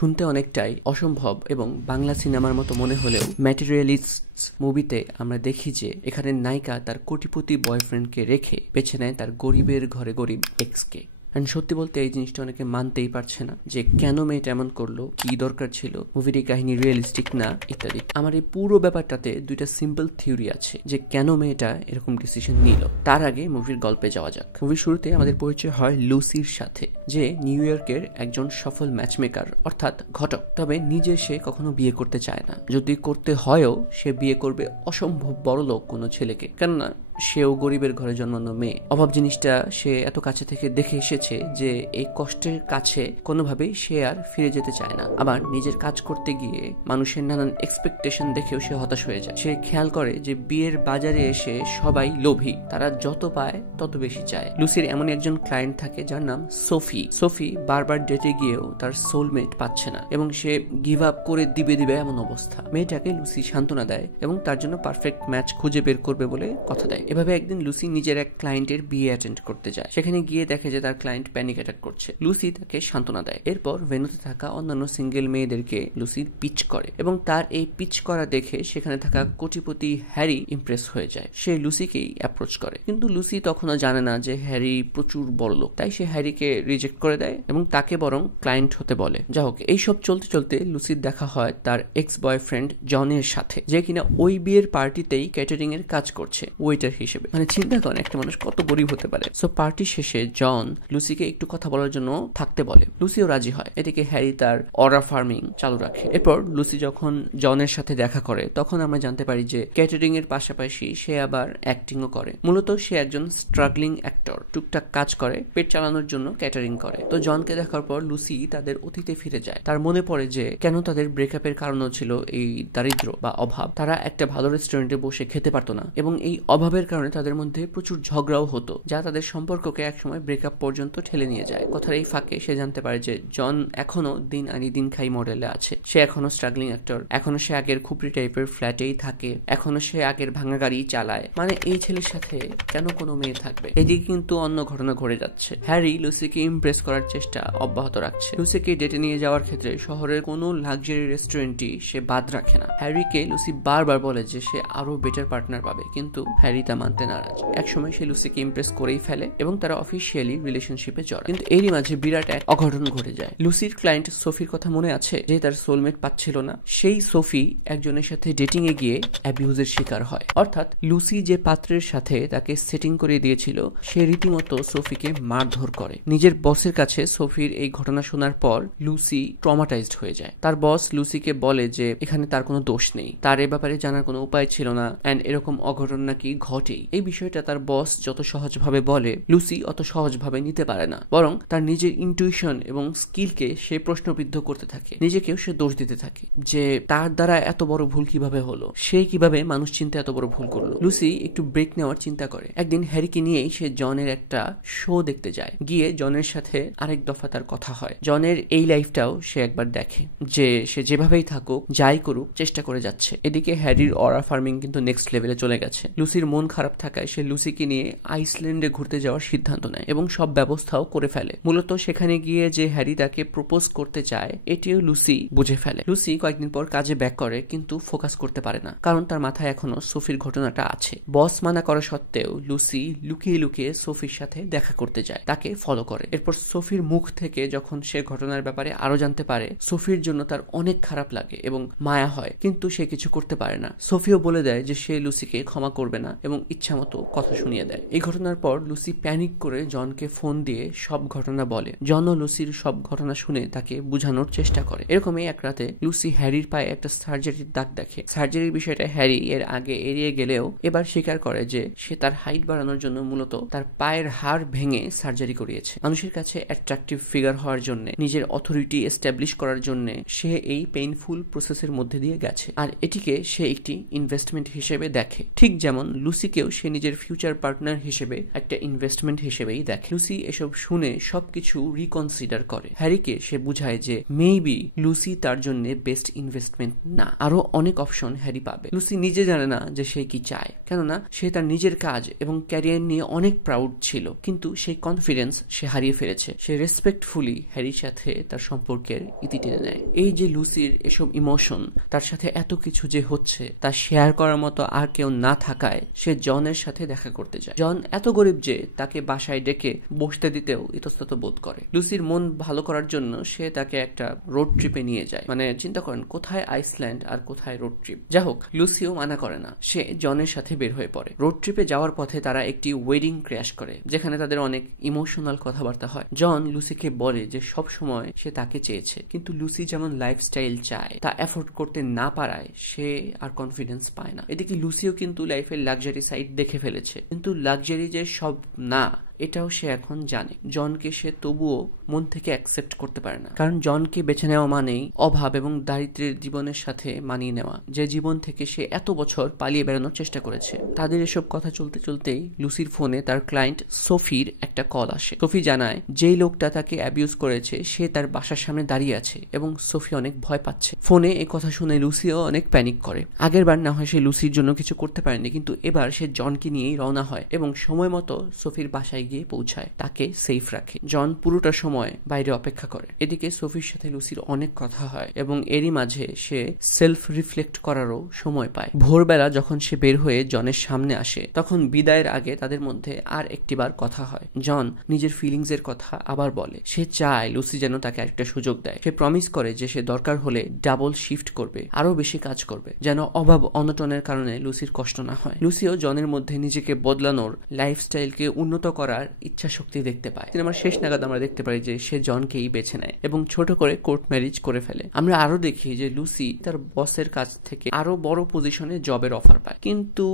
শুনতে অনেকটাই অসম্ভব এবং বাংলা সিনেমার মতো মনে হলেও ম্যাটেরিয়ালিস্ট মুভিতে আমরা দেখি যে এখানে নায়িকা তার কোটিপতি বয়ফ্রেন্ডকে রেখে বেছে নেয় তার গরিবের ঘরে গরিব এক্সকে। এন্ড সত্যি বলতে এই জিনিসটা অনেকে মানতেই পারছে না যে কেন মেয়েটা এমন করলো, কি দরকার ছিল, মুভির কাহিনী রিয়েলিস্টিক না ইত্যাদি। আমার এই পুরো ব্যাপারটাতে দুইটা সিম্পল থিওরি আছে যে কেন মেয়েটা এরকম ডিসিশন নিল। তার আগে মুভির গল্পে যাওয়া যাক। মুভির শুরুতে আমাদের পরিচয় হয় লুসির সাথে, যে নিউ ইয়র্কের একজন সফল ম্যাচমেকার অর্থাৎ ঘটক। তবে নিজে সে কখনো বিয়ে করতে চায় না, যদি করতে হয়ও সে বিয়ে করবে অসম্ভব বড়লোক কোনো ছেলেকে, কেননা সেও গরিবের ঘরে জন্মানো মেয়ে। অভাব জিনিসটা সে এত কাছে থেকে দেখে এসেছে যে এই কষ্টের কাছে কোনোভাবেই সে আর ফিরে যেতে চায় না। আবার নিজের কাজ করতে গিয়ে মানুষের নানান এক্সপেকটেশন দেখেও সে হতাশ হয়ে যায়। সে খেয়াল করে যে বিয়ের বাজারে এসে সবাই লোভী, তারা যত পায় তত বেশি চায়। লুসির এমন একজন ক্লায়েন্ট থাকে যার নাম সোফি। সোফি বারবার ডেটে গিয়েও তার সোলমেট পাচ্ছে না এবং সে গিভ আপ করে দিবে এমন অবস্থা। মেয়েটাকে লুসি সান্ত্বনা দেয় এবং তার জন্য পারফেক্ট ম্যাচ খুঁজে বের করবে বলে কথা দেয়। এভাবে একদিন লুসি নিজের এক ক্লায়েন্টের বিয়ে অ্যাটেন্ড করতে যায়। সেখানে গিয়ে দেখে যে তার ক্লায়েন্ট প্যানিক অ্যাটাক করছে। লুসি তাকে সান্ত্বনা দেয়। এরপর ভেন্যুতে থাকা অন্যান্য সিঙ্গেল মেয়েদেরকে লুসি পিচ করে এবং তার এই পিচ করা দেখে সেখানে থাকা কোটিপতি হ্যারি ইমপ্রেস হয়ে যায়। সে লুসিকেই অ্যাপ্রোচ করে, কিন্তু লুসি তখনও জানে না যে হ্যারি প্রচুর বড় লোক, তাই সে হ্যারিকে রিজেক্ট করে দেয় এবং তাকে বরং ক্লায়েন্ট হতে বলে। যা হোক, এইসব চলতে চলতে লুসির দেখা হয় তার এক্স বয়ফ্রেন্ড জনের সাথে, যে কিনা ওই বিয়ের পার্টিতেই ক্যাটারিং এর কাজ করছে ওয়েটার হিসেবে। মানে চিন্তা করেন একটা মানুষ কত গরিব হতে পারে। সো পার্টি শেষে জন লুসিকে একটু কথা বলার জন্য থাকতে বলে। লুসিও রাজি হয়। এদিকে হ্যারি তার অরা ফার্মিং চালু রাখে। এরপর লুসি যখন জনের সাথে দেখা করে তখন আমরা জানতে পারি যে ক্যাটারিং এর পাশাপাশি সে আবার অ্যাক্টিংও করে। মূলত সে একজন স্ট্রাগলিং অ্যাক্টর, টুকটাক কাজ করে, পেট চালানোর জন্য ক্যাটারিং করে। তো জনকে দেখার পর লুসি তাদের অতীতে ফিরে যায়। তার মনে পড়ে যে কেন তাদের ব্রেকআপের কারণও ছিল এই দারিদ্র বা অভাব। তারা একটা ভালো রেস্টুরেন্টে বসে খেতে পারতো না এবং এই অভাবের কারণে তাদের মধ্যে প্রচুর ঝগড়াও হতো, যা তাদের সম্পর্ককে একসময় ব্রেকআপ পর্যন্ত ঠেলে নিয়ে যায়। কথার এই ফাঁকে সে জানতে পারে যে জন এখনো দিন আনি দিন খাই মডেলে আছে। সে এখনো স্ট্রাগলিং অ্যাক্টর, এখনো সে আগের খুপড়ি টাইপের ফ্ল্যাটেই থাকে, এখনো সে আগের ভাঙা গাড়ি চালায়। মানে এই ছেলের সাথে কেন কোনো মেয়ে থাকবে? এদিকে কিন্তু অন্য ঘটনা ঘটে যাচ্ছে। হ্যারি লুসিকে ইমপ্রেস করার চেষ্টা অব্যাহত রাখছে। লুসিকে ডেটে নিয়ে যাওয়ার ক্ষেত্রে শহরের কোনো লাক্সারি রেস্টুরেন্টই সে বাদ রাখে না। হ্যারিকে লুসি বারবার বলে যে সে আরো বেটার পার্টনার পাবে, কিন্তু হ্যারি তা মানতে নারাজ। একসময় সে লুসিকে ইমপ্রেস করেই ফেলে এবং তারা অফিসিয়ালি রিলেশনশিপে জড়ায়। কিন্তু এরই মাঝে বিরাট এক অঘটন ঘটে যায়। লুসির ক্লায়েন্ট সোফির কথা মনে আছে, যে তার সোলমেট পাচ্ছিল না? সেই সোফি একজনের সাথে ডেটিং এ গিয়ে অ্যাবিউজের শিকার হয়। অর্থাৎ লুসি যে পাত্রের সাথে তাকে সেটিং করে দিয়েছিল সে রীতিমতো সোফিকে মারধর করে। নিজের বসের কাছে সোফির এই ঘটনা শোনার পর লুসি ট্রমাটাইজড হয়ে যায়। তার বস লুসিকে বলে যে এখানে তার কোনো দোষ নেই, তার এ ব্যাপারে জানার কোনো উপায় ছিল না, এন্ড এরকম অঘটন নাকি ঘটেই। এই বিষয়টা তার বস যত সহজভাবে বলে লুসি অত সহজভাবে নিতে পারে না, বরং তার নিজের ইনটুইশন এবং স্কিলকে সে প্রশ্নবিদ্ধ করতে থাকে। নিজেকেও সে দোষ দিতে থাকে যে তার দ্বারা এত বড় ভুল কিভাবে হলো, সে কিভাবে মানুষ চিনতে এত বড় ভুল করলো। লুসি একটু ব্রেক নেওয়ার চিন্তা করে। একদিন হ্যারিকে নিয়েই সে জনের একটা শো দেখতে যায়। গিয়ে জনের সাথে আরেক দফা তার কথা হয়। জনের এই লাইফটাও সে একবার দেখে, যে সে যেভাবেই থাকুক যাই করুক চেষ্টা করে যাচ্ছে। এদিকে হ্যারির অরা ফার্মিং কিন্তু নেক্সট লেভেলে চলে গেছে। লুসির মন খারাপ থাকায় সে লুসিকে নিয়ে আইসল্যান্ডে ঘুরতে যাওয়ার সিদ্ধান্ত নেয় এবং সব ব্যবস্থাও করে ফেলে। মূলত সেখানে গিয়ে যে হ্যারি তাকে প্রপোজ করতে চায় এটিও লুসি বুঝে ফেলে। লুসি কয়েকদিন পর কাজে ব্যাক করে, কিন্তু ফোকাস করতে পারে না, কারণ তার মাথায় এখনো সোফির ঘটনাটা আছে। বস মানা করা সত্ত্বেও লুসি লুকিয়ে লুকিয়ে সোফির সাথে দেখা করতে যায়, তাকে ফলো করে। এরপর সোফির মুখ থেকে যখন সে ঘটনার ব্যাপারে আরো জানতে পারে, সোফির জন্য তার অনেক খারাপ লাগে এবং মায়া হয়, কিন্তু সে কিছু করতে পারে না। সোফিও বলে দেয় যে সে লুসিকে ক্ষমা করবে না এবং ইচ্ছামতো কথা শুনিয়ে দেয়। এই ঘটনার পর লুসি প্যানিক করে জনকে ফোন দিয়ে সব ঘটনা বলে। জন ও লুসির সব ঘটনা শুনে তাকে বোঝানোর চেষ্টা করে। এরকমই এক রাতে লুসি হ্যারির পায়ে একটা সার্জারির দাগ দেখে। সার্জারির বিষয়টা হ্যারি এর আগে এড়িয়ে গেলেও এবার স্বীকার করে যে সে তার হাইট বাড়ানোর জন্য মূলত তার পায়ের হাড় ভেঙে সার্জারি করিয়েছে। মানুষের কাছে অ্যাট্রাকটিভ ফিগার হওয়ার জন্য, নিজের অথরিটি এস্টাবলিশ করার জন্য সে এই পেইনফুল প্রসেসের মধ্যে দিয়ে গেছে, আর এটিকে সে একটি ইনভেস্টমেন্ট হিসেবে দেখে। ঠিক যেমন লুসি লুসিকেও সে নিজের ফিউচার পার্টনার হিসেবে একটা ইনভেস্টমেন্ট হিসেবেই দেখে। লুসি এসব শুনে সবকিছু রিকনসিডার করে। হ্যারিকে সে বুঝায় যে মেবি লুসি তার জন্য বেস্ট ইনভেস্টমেন্ট না, আরো অনেক অপশন হ্যারি পাবে। লুসি নিজে জানে না যে সে কি চায়, কেননা সে তার নিজের কাজ এবং ক্যারিয়ার নিয়ে অনেক প্রাউড ছিল, কিন্তু সেই কনফিডেন্স সে হারিয়ে ফেলেছে। সে রেসপেক্টফুলি হ্যারির সাথে তার সম্পর্কের ইতি টেনে নেয়। এই যে লুসির এসব ইমোশন, তার সাথে এত কিছু যে হচ্ছে তা শেয়ার করার মতো আর কেউ না থাকায় সে জনের সাথে দেখা করতে যায়। জন এত গরিব যে তাকে বাসায় ডেকে বসতে দিতেও ইতস্তত বোধ করে। লুসির মন ভালো করার জন্য সে তাকে একটা রোড ট্রিপে নিয়ে যায়। মানে চিন্তা করেন, কোথায় আইসল্যান্ড আর কোথায় রোড ট্রিপ। যা হোক, লুসিও মানা করে না, সে জনের সাথে বের হয়ে পড়ে। রোড ট্রিপে যাওয়ার পথে তারা একটি ওয়েডিং ক্র্যাশ করে, যেখানে তাদের অনেক ইমোশনাল কথাবার্তা হয়। জন লুসিকে বলে যে সব সময় সে তাকে চেয়েছে, কিন্তু লুসি যেমন লাইফস্টাইল চায় তা এফোর্ড করতে না পারায় সে আর কনফিডেন্স পায় না। এদিকে লুসিও কিন্তু লাইফের লাক্সারি সাইড দেখে ফেলেছে, কিন্তু লাক্সারি যে সব না এটাও সে এখন জানে। জনকে সে তবুও মন থেকে অ্যাকসেপ্ট করতে পারে না, কারণ জনকে বেছে নেওয়া মানেই অভাব এবং দারিদ্র্যের জীবনের সাথে মানিয়ে নেওয়া, যে জীবন থেকে সে এত বছর পালিয়ে বেড়ানোর চেষ্টা করেছে। তাদের এসব কথা চলতে চলতেই লুসির ফোনে তার ক্লায়েন্ট সোফির একটা কল আসে। সোফি জানায় যেই লোকটা তাকে অ্যাবিউজ করেছে সে তার বাসার সামনে দাঁড়িয়ে আছে এবং সোফি অনেক ভয় পাচ্ছে। ফোনে এই কথা শুনে লুসিও অনেক প্যানিক করে। আগের বার না হয় সে লুসির জন্য কিছু করতে পারেনি, কিন্তু এবার সে জনকে নিয়েই রওনা হয় এবং সময় মতো সোফির বাসায় গিয়ে পৌঁছায়, তাকে সেফ রাখে। জন পুরোটা সময় বাইরে অপেক্ষা করে। এদিকে সোফির সাথে লুসির অনেক কথা হয় এবং এরই মাঝে সে সেলফ রিফ্লেক্ট করারও সময় পায়। ভোরবেলা যখন সে বের হয়ে জনের সামনে আসে, তখন বিদায়ের আগে তাদের মধ্যে আর একটিবার কথা হয়। জন নিজের ফিলিংস এর কথা আবার বলে। সে চায় লুসি যেন তাকে আরেকটা সুযোগ দেয়। সে প্রমিস করে যে সে দরকার হলে ডাবল শিফট করবে, আরো বেশি কাজ করবে, যেন অভাব অনটনের কারণে লুসির কষ্ট না হয়। লুসিও জনের মধ্যে নিজেকে বদলানোর, লাইফস্টাইলকে উন্নত করার ইচ্ছা শক্তি দেখতে পায়। সিনেমার শেষ নাগাদ আমরা দেখতে পাই যে সে জনকেই বেছে নেয় এবং ছোট করে কোর্ট ম্যারেজ করে ফেলে। আমরা আরো দেখি যে লুসি তার বসের কাছ থেকে আরো বড় পজিশনে জবের অফার পায়, কিন্তু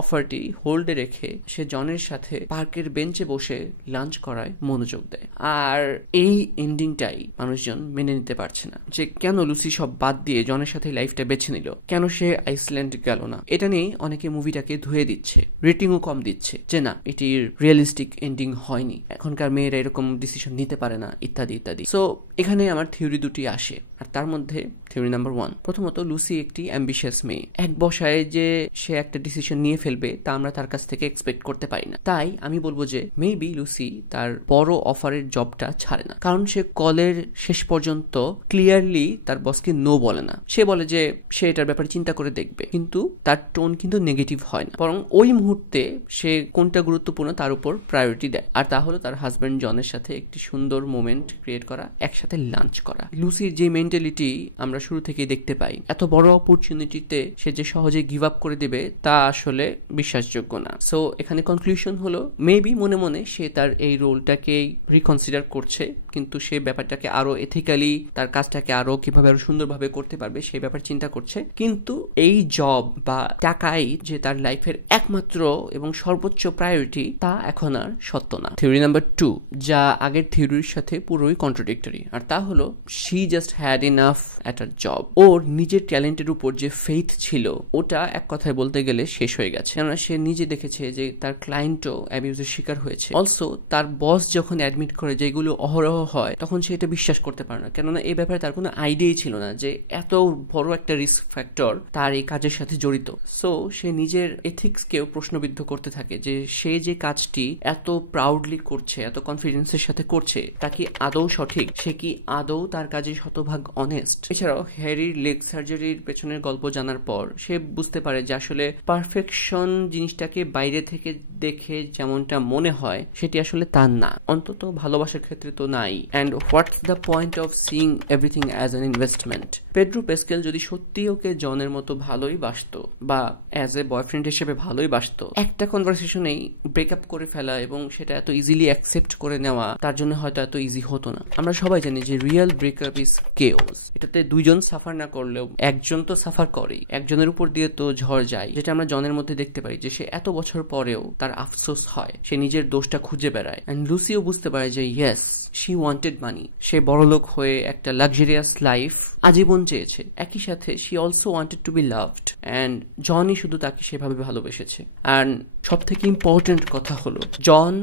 অফারটি হোল্ডে রেখে সে জনের সাথে পার্কের বেঞ্চে বসে লাঞ্চ করায় মনোযোগ দেয়। আর এই এন্ডিংটাই মানুষজন মেনে নিতে পারছে না, যে কেন লুসি সব বাদ দিয়ে জনের সাথে লাইফটা বেছে নিল, কেন সে আইসল্যান্ড গেল না। এটা নিয়ে অনেকে মুভিটাকে ধুয়ে দিচ্ছে, রেটিংও কম দিচ্ছে, যে না এটির রিয়েলিস্টিক এন্ডিং হয়নি, এখনকার মেয়েরা এরকম ডিসিশন নিতে পারে না, ইত্যাদি ইত্যাদি। সো এখানে আমার থিওরি দুটি আসে, আর তার মধ্যে থিওরি নাম্বার 1, প্রথমত লুসি একটি অ্যাম্বিশিয়াস মেয়ে। এক বসায় যে সে একটা ডিসিশন নিয়ে ফেলবে তা আমরা তার কাছ থেকে এক্সপেক্ট করতে পারি না। তাই আমি বলবো যে মেবি লুসি তার বড় অফারের জবটা ছাড়ে না, কারণ সে কলের শেষ পর্যন্ত ক্লিয়ারলি তার বসকে নো বলে না। সে বলে যে সে এটার ব্যাপারে চিন্তা করে দেখবে, কিন্তু তার টোন কিন্তু নেগেটিভ হয় না, বরং ওই মুহূর্তে সে কোনটা গুরুত্বপূর্ণ তার উপর প্রায়োরিটি দেয়, আর তা হলো তার হাজব্যান্ড জনের সাথে একটি সুন্দর মোমেন্ট ক্রিয়েট করা, একসাথে লাঞ্চ করা। লুসির যে মেন্টালিটি আমরা শুরু থেকেই দেখতে পাই, এত বড় অপরচুনিটিতে সে যে সহজে গিভ আপ করে দিবে তা আসলে বিশ্বাসযোগ্য না। সো এখানে কনক্লুশন হলো মেবি মনে মনে সে তার এই রোলটাকেই রিকনসিডার করছে, কিন্তু সে ব্যাপারটাকে আরো এথিক্যালি, তার কাজটাকে আরো কিভাবে আরো সুন্দরভাবে করতে পারবে সেই ব্যাপার চিন্তা করছে। কিন্তু এই জব বা টাকাই যে তার লাইফের একমাত্র এবং সর্বোচ্চ প্রায়োরিটি তা এখন আর সত্য না। থিওরি নাম্বার 2, যা আগের থিওরির সাথে পুরোই কন্ট্রাডিক্টরি, আর তা হলো she just had enough at a job. ওর নিজের ট্যালেন্টের উপর যে ফেথ ছিল ওটা এক কথায় বলতে গেলে শেষ হয়ে গেছে, কেননা সে নিজে দেখেছে যে তার ক্লায়েন্টও অ্যাবিউজের শিকার হয়েছে। অলসো তার বস যখন অ্যাডমিট করে যে এগুলো অহরহ হয়, তখন সে এটা বিশ্বাস করতে পারে না, কেননা এই ব্যাপারে তার কোনো আইডিয়াই ছিল না যে এত বড় একটা রিস্ক ফ্যাক্টর তার এই কাজের সাথে জড়িত। সো সে নিজের এথিক্সকেও প্রশ্নবিদ্ধ করতে থাকে যে সে যে কাজটি এত প্রাউডলি করছে, এত কনফিডেন্সের সাথে করছে, তা কি আদৌ সঠিক, সে কি আদৌ তার কাজে শতভাগ অনেস্ট। এছাড়াও হ্যারির লেগ সার্জারির পেছনের গল্প জানার পর সে বুঝতে পারে যে আসলে পারফেকশন জিনিসটাকে বাইরে থেকে দেখে যেমনটা মনে হয় সেটি আসলে তার না, অন্তত ভালোবাসার ক্ষেত্রে তো নাই। And what's the point of seeing everything as an investment. Pedro Pascal যদি সত্যি ওকে জনের মতো ভালোই বাসতো বা অ্যাজ এ বয়ফ্রেন্ড হিসেবে ভালোই বাসতো, একটা কনভারসেশনেই ব্রেকআপ করে ফেলা এবং সেটা এত ইজিলি অ্যাকসেপ্ট করে নেওয়া তার জন্য হয়তো এত ইজি হতো না। আমরা সবাই জানি যে রিয়েল ব্রেকআপ ইজ কেওস, এটাতে দুইজন দুজন সাফার না করলেও একজন তো সাফার করেই, একজনের উপর দিয়ে তো ঝড় যায়, যেটা আমরা জনের মধ্যে দেখতে পারি যে সে এত বছর পরেও তার আফসোস হয়, সে নিজের দোষটা খুঁজে বেড়ায়। এন্ড লুসিও বুঝতে পারে যে ইয়েস শি ওয়ান্টেড মানি, সে বড়লোক হয়ে একটা লাক্সারিয়াস লাইফ আজীবন চেয়েছে, একই সাথে she also wanted to be loved, and জনই শুধু তাকে সেভাবে ভালোবেসেছে। অ্যান্ড সব থেকে ইম্পর্টেন্ট কথা হলো জন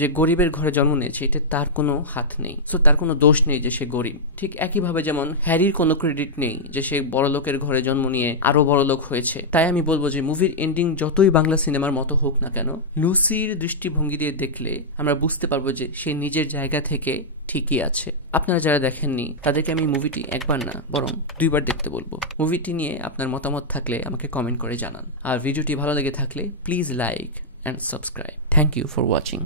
যে গরিবের ঘরে জন্ম নিয়েছে এটা তার কোনো হাত নেই, সো তার কোনো দোষ নেই যে সে গরিব। ঠিক একইভাবে যেমন হ্যারির কোনো ক্রেডিট নেই যে সে বড়লোকের ঘরে জন্ম নিয়ে আরো বড়লোক হয়েছে। তাই আমি বলবো যে মুভির এন্ডিং যতই বাংলা সিনেমার মতো হোক না কেন, লুসির দৃষ্টিভঙ্গি দিয়ে দেখলে আমরা বুঝতে পারবো যে সে নিজের জায়গা থেকে ঠিকই আছে। আপনারা যারা দেখেননি তাদেরকে আমি মুভিটি একবার না বরং 2 বার দেখতে বলবো। মুভিটি নিয়ে আপনার মতামত থাকলে আমাকে কমেন্ট করে জানান, আর ভিডিওটি ভালো লেগে থাকলে please like and subscribe. Thank you for watching.